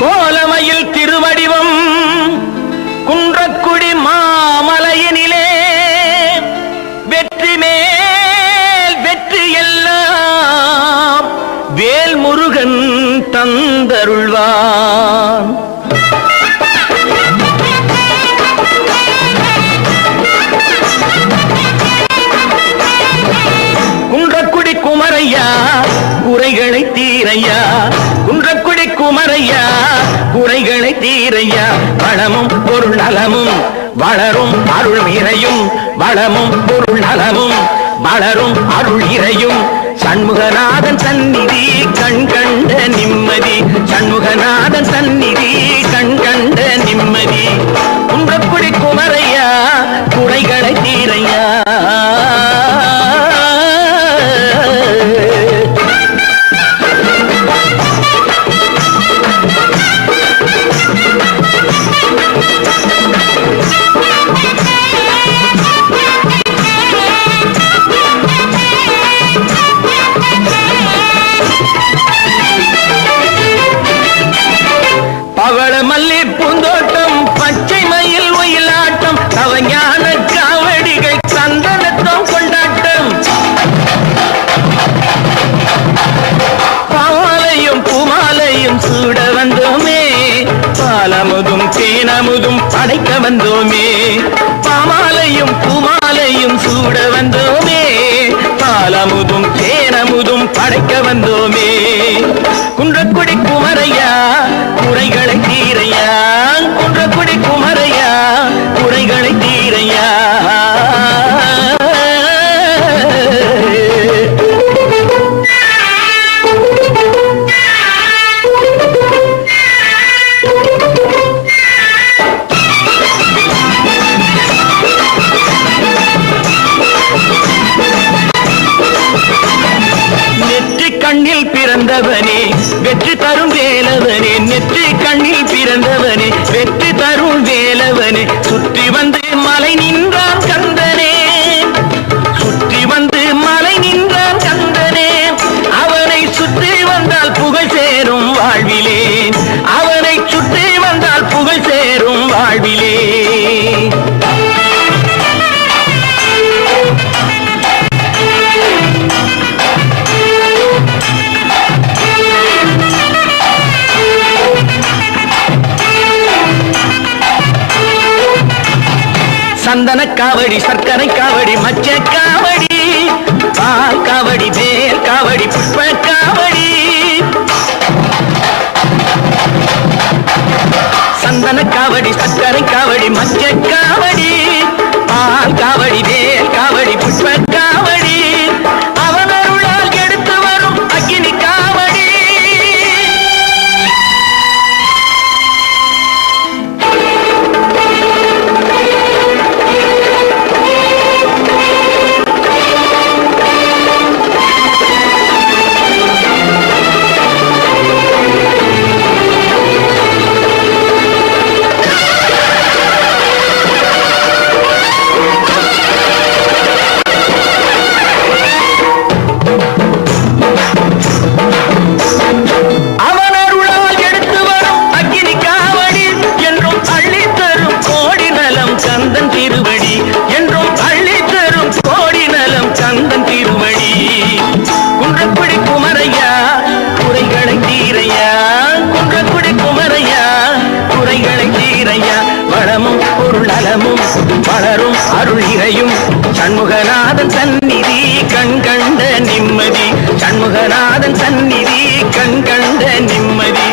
கோலமையில் திருவடிவம் குன்றக்குடி மாமலையினிலே வெற்றி மேல் வெற்றி எல்லாம் வேல் முருகன் தந்தருள்வான். குன்றக்குடி குமரையா குறைகளை தீரையா, குன்றக்குடி குமரையா குறைகளை தீரையா. வளமும் பொருள் நலமும் வளரும் அருள் இறையும், வளமும் பொருள் நலமும் வளரும் அருள் இறையும். சண்முகநாதன் சந்நிதி கண் கண்ட நிம்மதி, சண்முகநாதன் சந்நிதி கண் கண்ட நிம்மதி. குன்றக்குடி குமரையா குறைகளை தீரையா. பவள மல்லி பூந்தோட்டம் பச்சை மயில் ஒயிலாட்டம் தவஞான காவடிகள் சந்தனத்தம் கொண்டாட்டம். பாலையும் பூமாலையும் சூட வந்தோமே, பாலமுதும் தேனமுதும் படைக்க வந்தோமே. பாமாலையும் பூமாலையும் சூட வந்தோமே, பாலமுதும் தேனமுதும் படைக்க வந்தோமே. குன்றக்குடி குமரையா குறைகளை தீரையா, குன்றக்குடி குமரையா குறைகளை தீரையா. நெற்றி கண்ணில் பிறந்தவனே வெற்றி தரும் வேலவனே, நெற்றி கண்ணில் பிறந்தவனே வெற்றி தரும் வேலவனே. சுற்றி வந்து மலை நின்றான் கந்தனே, சுற்றி வந்து மலை நின்றான் கந்தனே. அவனை சுற்றி வந்தால் புகழ் சேரும் வாழ்விலே, அவனை சுற்றி வந்தால் புகழ் சேரும் வாழ்விலே. சந்தன காவடி சர்க்கரை காவடி மச்ச காவடி பால் காவடி வேல் காவடி புஷ்ப காவடி. சந்தன காவடி சர்க்கரை காவடி மச்ச காவடி பால் காவடி வேல் காவடி புஷ்ப காவடி. அவன் அருளால் எடுத்து வரும் அக்கினி காவடி. வளரும் அருள் இறையும். சண்முகநாதன் சந்நிதி கண் கண்ட நிம்மதி, சண்முகநாதன் சந்நிதி கண் கண்ட நிம்மதி.